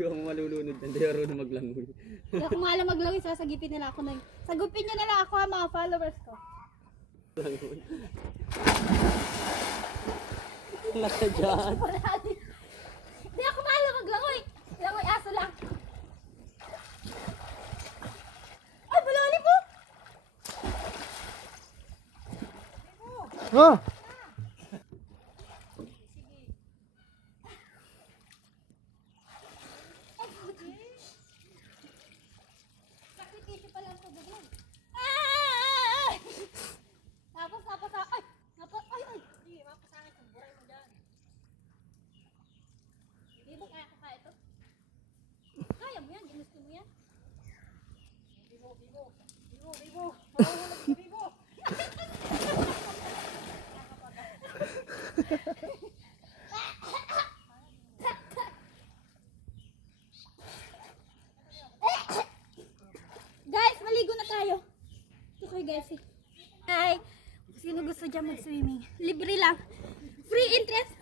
Hindi ako malulunod. Hindi ako na maglangoy. Hindi ako maalam maglangoy, sasagipin nila ako na yun. Sagupin nyo na lang ako ha, mga followers ko. Langoy. Wala ka dyan. Hindi ako maalam maglangoy. Langoy aso lang. Ay, balali po! Oh! Sakripisyo pa lang ito, bigyan. Ah! Tapos, ay! Hindi, mapasangit ang buray mo dyan. Hindi mo kaya kaya ito? Kaya mo yan, ginusto mo yan. Bibo. Mahulog si Bibo. Guys, maligo na tayo. Ito kayo guys eh. Hi! Sino gusto dyan mag-swimming? Libre lang. Free interest.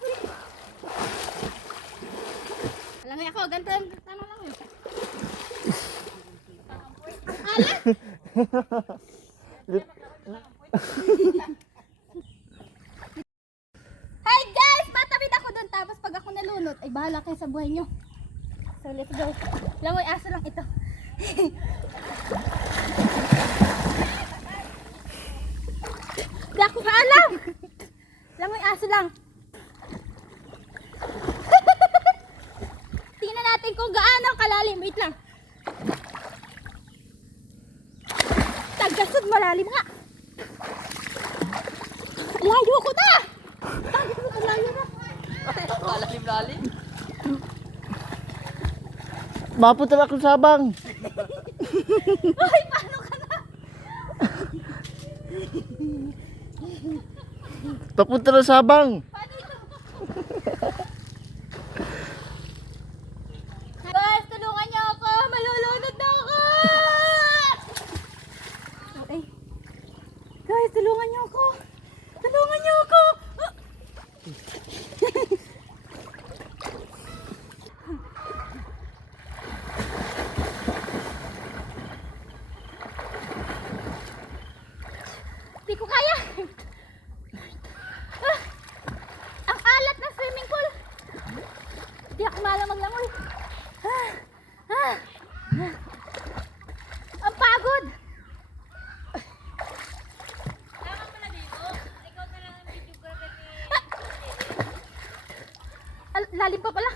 Alam nga ako, ganito yung tama lang yun. Ala! Hi guys! Matawid ako doon. Tapos pag ako nalunod, ay bahala kayo sa buhay nyo. So let's go. Langoy aso lang ito. Di ako kaalam. Langoy aso lang. Tingnan natin kung gaano kalalim. Wait lang. Tagasod malalim nga. Layo ko na. Tagasod malalim na. Lalim-lalim. Mapunta na ako sa Sabang. Ay, paano ka na? Papunta na sa Sabang. Paano ito? Guys, tulungan niyo ako. Malulunod na ako. Ay. Guys, tulungan niyo ako. Tulungan niyo ako. Hindi ko kaya. Ang alat ng swimming pool. Hindi ako maalam maglangoy. Ang pagod. Tama mo na dito. Ikaw na lang ang videographer ni... Lalim pa pala.